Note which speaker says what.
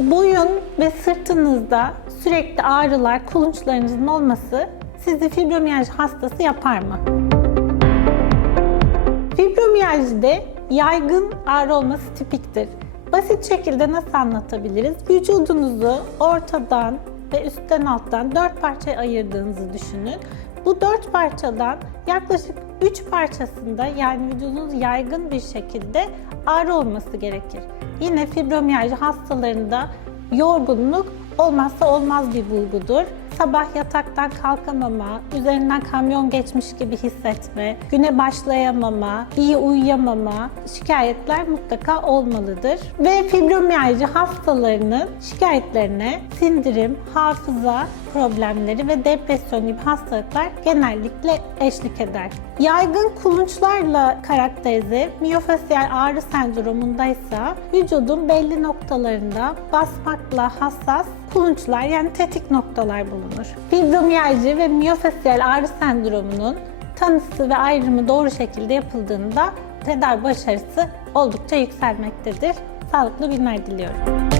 Speaker 1: Boyun ve sırtınızda sürekli ağrılar, kulunçlarınızın olması sizi fibromiyalji hastası yapar mı? Fibromiyajide yaygın ağrı olması tipiktir. Basit şekilde nasıl anlatabiliriz? Vücudunuzu ortadan ve üstten alttan dört parçaya ayırdığınızı düşünün. Bu dört parçadan yaklaşık üç parçasında yani vücudunuz yaygın bir şekilde ağrı olması gerekir. Yine fibromiyalji hastalarında yorgunluk olmazsa olmaz bir bulgudur. Sabah yataktan kalkamama, üzerinden kamyon geçmiş gibi hissetme, güne başlayamama, iyi uyuyamama şikayetler mutlaka olmalıdır. Ve fibromiyalji hastalarının şikayetlerine sindirim, hafıza problemleri ve depresyon gibi hastalıklar genellikle eşlik eder. Yaygın kulunçlarla karakterize miyofasyal ağrı sendromundaysa vücudun belli noktalarında basmakla hassas kulunçlar yani tetik noktalar bulunur. Fibromiyalji ve miyofasyal ağrı sendromunun tanısı ve ayrımı doğru şekilde yapıldığında tedavi başarısı oldukça yükselmektedir. Sağlıklı günler diliyorum.